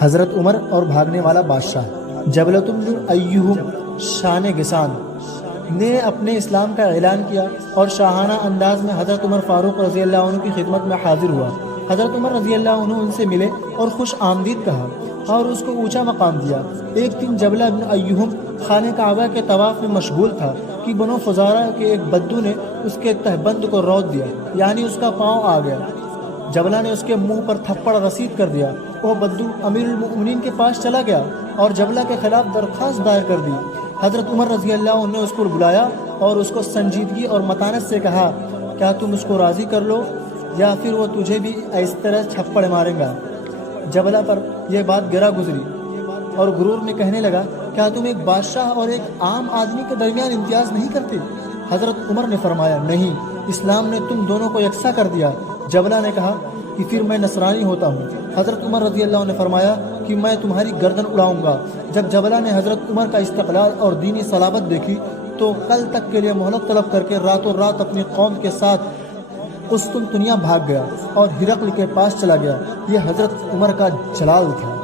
حضرت عمر اور بھاگنے والا بادشاہ۔ جبلۃ بن ایہم شان گسان نے اپنے اسلام کا اعلان کیا اور شاہانہ انداز میں حضرت عمر فاروق رضی اللہ عنہ کی خدمت میں حاضر ہوا۔ حضرت عمر رضی اللہ عنہ ان سے ملے اور خوش آمدید کہا اور اس کو اونچا مقام دیا۔ ایک دن جبلہ بن ایہم خانہ کعبہ کے طواف میں مشغول تھا کہ بنو فزارہ کے ایک بدو نے اس کے تہبند کو روت دیا، یعنی اس کا پاؤں آ گیا۔ جبلہ نے اس کے منہ پر تھپڑ رسید کر دیا۔ وہ بدو امیر المؤمنین کے پاس چلا گیا اور جبلہ کے خلاف درخواست دائر کر دی۔ حضرت عمر رضی اللہ عنہ نے اس کو بلایا اور اس کو سنجیدگی اور متانت سے کہا، کیا تم اس کو راضی کر لو یا پھر وہ تجھے بھی اس طرح چھپڑ مارے گا؟ جبلہ پر یہ بات گرا گزری اور غرور میں کہنے لگا، کیا تم ایک بادشاہ اور ایک عام آدمی کے درمیان امتیاز نہیں کرتے؟ حضرت عمر نے فرمایا، نہیں، اسلام نے تم دونوں کو یکساں کر دیا۔ جبلہ نے کہا کہ پھر میں نصرانی ہوتا ہوں۔ حضرت عمر رضی اللہ عنہ نے فرمایا کہ میں تمہاری گردن اڑاؤں گا۔ جب جبلہ نے حضرت عمر کا استقلال اور دینی صلابت دیکھی تو کل تک کے لیے مہلت طلب کر کے راتوں رات اپنی قوم کے ساتھ قسطنطنیہ بھاگ گیا اور ہرقل کے پاس چلا گیا۔ یہ حضرت عمر کا جلال تھا۔